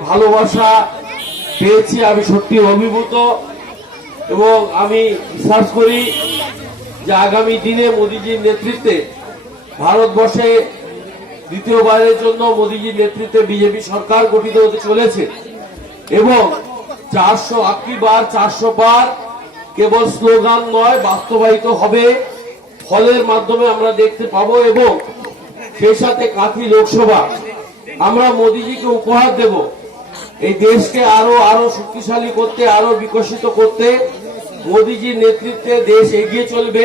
ভালোবাসা পেয়েছি, আমি সত্যি অভিভূত। এবং আমি বিশ্বাস করি যে আগামী দিনে মোদীজির নেতৃত্বে ভারতবর্ষে দ্বিতীয়বারের জন্য মোদীজির নেতৃত্বে বিজেপি সরকার গঠিত হতে চলেছে। এবং চারশো আটটি বার, চারশো বার কেবল স্লোগান নয়, বাস্তবায়িত হবে। ফলের মাধ্যমে আমরা দেখতে পাবো এবং সেই সাথে কাঁথি লোকসভা। আমরা মোদীজিকে উপহার দেব। এই দেশকে আরও আরও শক্তিশালী করতে আরও বিকশিত করতে মোদীজির নেতৃত্বে দেশ এগিয়ে চলবে।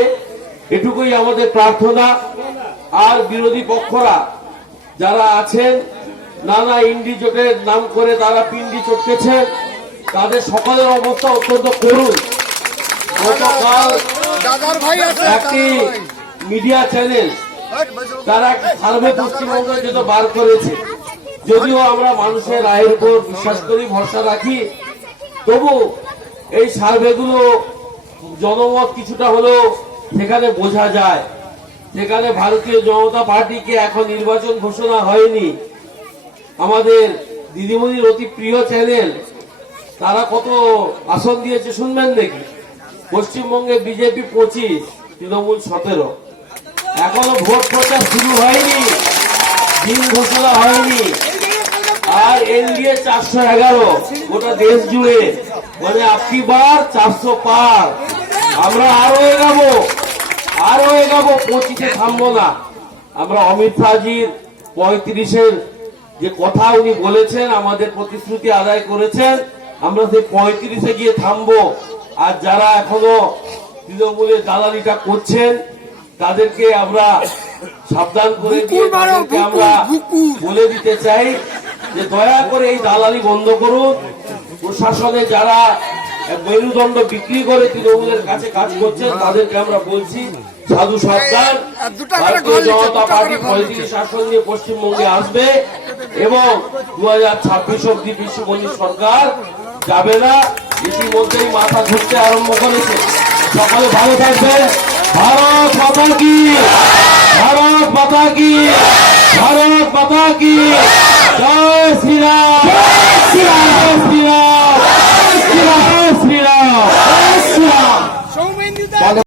এটুকুই আমাদের প্রার্থনা। আর বিরোধী পক্ষরা যারা আছেন নানা ইন্ডি জোটের নাম করে তারা পিন্ডি চটকেছেন তাদের সকলের অবস্থা অত্যন্ত করুণ। গতকাল আছে একটি মিডিয়া চ্যানেল তারা সার্ভে পশ্চিমবঙ্গের জন্য বার করেছে। যদিও আমরা মানুষের রায়ের উপর বিশ্বাস করি, ভরসা রাখি, তবু এই সার্ভেগুলো জনমত কিছুটা হলেও সেখানে বোঝা যায় সেখানে ভারতীয় জনতা পার্টিকে এখন নির্বাচন ঘোষণা হয়নি। আমাদের দিদিমণির অতি প্রিয় চ্যানেল, তারা কত আসন দিয়েছে শুনবেন দেখি পশ্চিমবঙ্গে বিজেপি পঁচিশ, তৃণমূল সতেরো। এখনও ভোট প্রচার শুরু হয়নি, দিন ঘোষণা হয়নি। এনডিএ চারশো এগারো গোটা দেশ জুড়ে মানে আপনি বার চারশো পার। আমরা আরও এগাবো আরও এগাবো পঁচিশে থামবো না। আমরা অমিত শাহজির পঁয়ত্রিশের যে কথা উনি বলেছেন আমাদের প্রতিশ্রুতি আদায় করেছেন আমরা সেই পঁয়ত্রিশে গিয়ে থামবো। আর যারা এখনও তৃণমূলের দালালিটা করছেন তাদেরকে আমরা সাবধান করে দিয়ে আমরা। বলে দিতে চাই যে দয়া করে এই দালালি বন্ধ করুন। প্রশাসনে যারা মেরুদণ্ড বিক্রি করে তৃণমূলের কাছে কাজ করছেন তাদেরকে আমরা বলছি সাধু টাকার ভারতীয় জনতা পার্টি পঁয়ত্রিশ। শাসন নিয়ে পশ্চিমবঙ্গে আসবে এবং দু হাজার ছাব্বিশ অব্দি বিশ্বমণি সরকার যাবে না ইতিমধ্যেই মাথা ধরতে আরম্ভ করেছে। সকলে ভালো থাকবেন। ভারত মাতা কি ভারত মাতা কি ভারত মাতা কি?